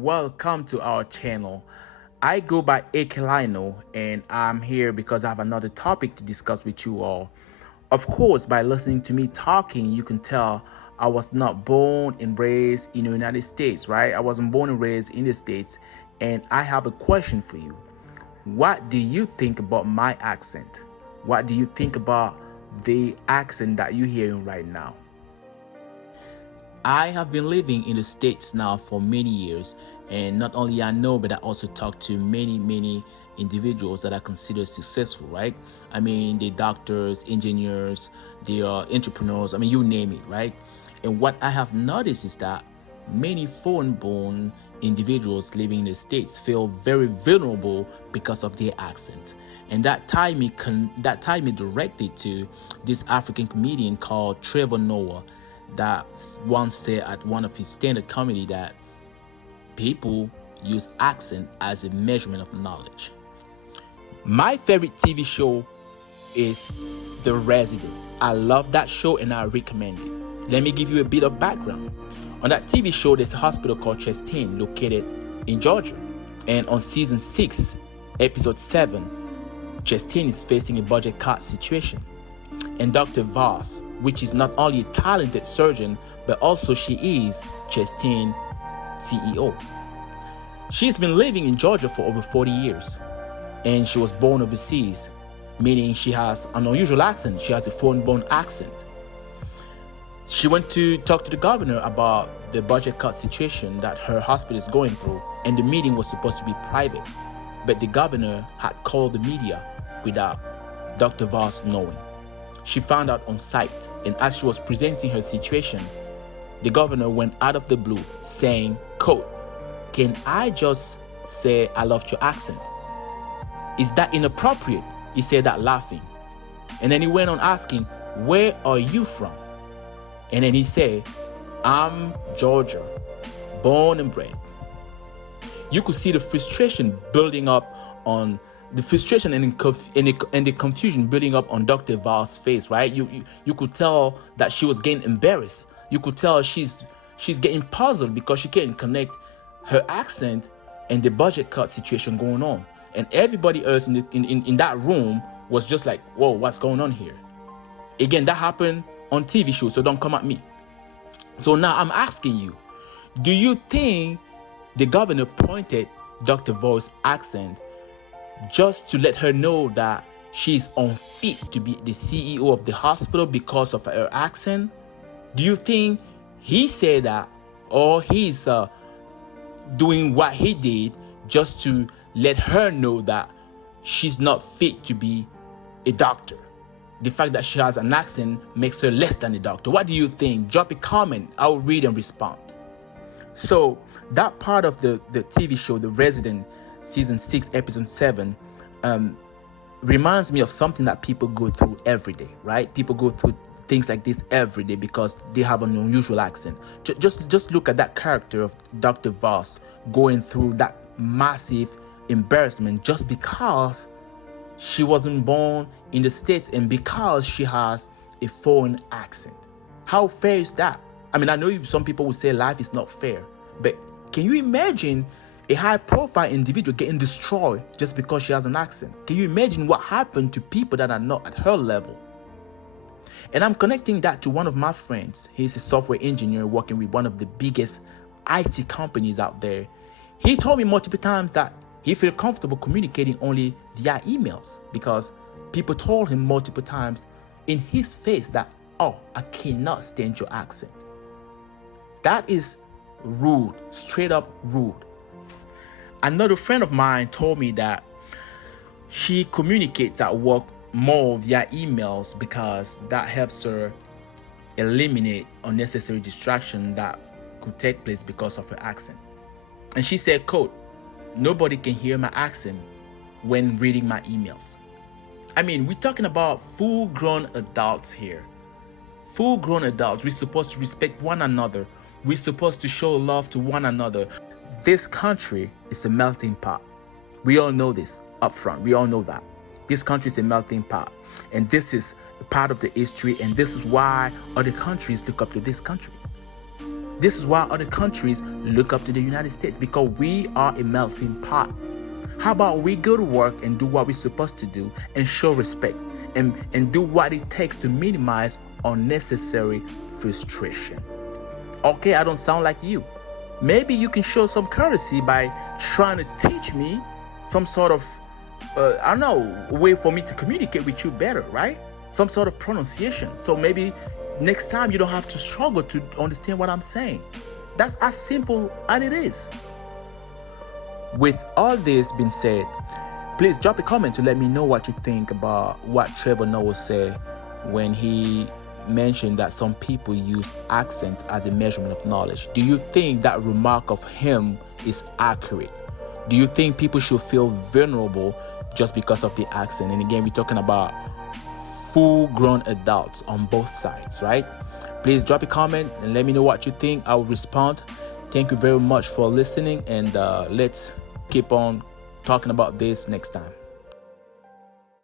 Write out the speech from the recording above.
welcome to our channel. I go by AK-Lino and I'm here because I have another topic to discuss with you all. Of course, by listening to me talking, you can tell I was not born and raised in the United States, right? I wasn't born and raised in the States. And I have a question for you. What do you think about my accent? What do you think about the accent that you're hearing right now? I have been living in the States now for many years, and not only I know, but I also talk to many individuals that are considered successful, right? I mean, they're doctors, engineers, they are entrepreneurs, I mean, you name it, right? And what I have noticed is that many foreign-born individuals living in the States feel very vulnerable because of their accent. And that tied me directly to this African comedian called Trevor Noah, that once said at one of his stand-up comedy that people use accent as a measurement of knowledge. My favorite TV show is The Resident. I love that show and I recommend it. Let me give you a bit of background. On that TV show, there's a hospital called Chastain located in Georgia. And on season 6, episode 7, Chastain is facing a budget cut situation. And Dr. Voss, which is not only a talented surgeon, but also she is Chastain CEO. She's been living in Georgia for over 40 years, and she was born overseas, meaning she has an unusual accent. She has a foreign-born accent. She went to talk to the governor about the budget cut situation that her hospital is going through, and the meeting was supposed to be private, but the governor had called the media without Dr. Voss knowing. She found out on site, and as she was presenting her situation, the governor went out of the blue saying, quote, "Can I just say I loved your accent? Is that inappropriate?" He said that laughing. And then he went on asking, "Where are you from?" And then he said, "I'm Georgia, born and bred." You could see the frustration building up on the frustration and the confusion building up on Dr. Voss' face, right? You could tell that she was getting embarrassed. You could tell she's getting puzzled because she can't connect her accent and the budget cut situation going on. And everybody else in that room was just like, whoa, what's going on here? Again, that happened on TV shows, so don't come at me. So now I'm asking you, do you think the governor pointed Dr. Voss' accent just to let her know that she's unfit to be the CEO of the hospital because of her accent? Do you think he said that, or he's doing what he did just to let her know that she's not fit to be a doctor? The fact that she has an accent makes her less than a doctor. What do you think? Drop a comment. I'll read and respond. So that part of the TV show, The Resident, season 6, episode 7, reminds me of something that people go through every day, right? People go through things like this every day because they have an unusual accent. Just look at that character of Dr. Voss going through that massive embarrassment just because she wasn't born in the States and because she has a foreign accent. How fair is that? I mean, I know some people will say life is not fair, but can you imagine a high-profile individual getting destroyed just because she has an accent? Can you imagine what happened to people that are not at her level? And I'm connecting that to one of my friends. He's a software engineer working with one of the biggest IT companies out there. He told me multiple times that he feels comfortable communicating only via emails because people told him multiple times in his face that, "Oh, I cannot stand your accent." That is rude, straight up rude. Another friend of mine told me that she communicates at work more via emails because that helps her eliminate unnecessary distraction that could take place because of her accent. And she said, quote, "Nobody can hear my accent when reading my emails." I mean, we're talking about full-grown adults here. Full-grown adults. We're supposed to respect one another. We're supposed to show love to one another. This country is a melting pot. We all know this up front. We all know that. This country is a melting pot. And this is a part of the history. And this is why other countries look up to this country. This is why other countries look up to the United States, because we are a melting pot. How about we go to work and do what we're supposed to do and show respect and do what it takes to minimize unnecessary frustration? Okay, I don't sound like you. Maybe you can show some courtesy by trying to teach me some sort of, I don't know, way for me to communicate with you better, right? Some sort of pronunciation. So maybe next time you don't have to struggle to understand what I'm saying. That's as simple as it is. With all this being said, please drop a comment to let me know what you think about what Trevor Noah said when he mentioned that some people use accent as a measurement of knowledge. Do you think that remark of him is accurate? Do you think people should feel vulnerable just because of the accent? And again, we're talking about full-grown adults on both sides, right? Please drop a comment and let me know what you think. I will respond. Thank you very much for listening, and let's keep on talking about this next time.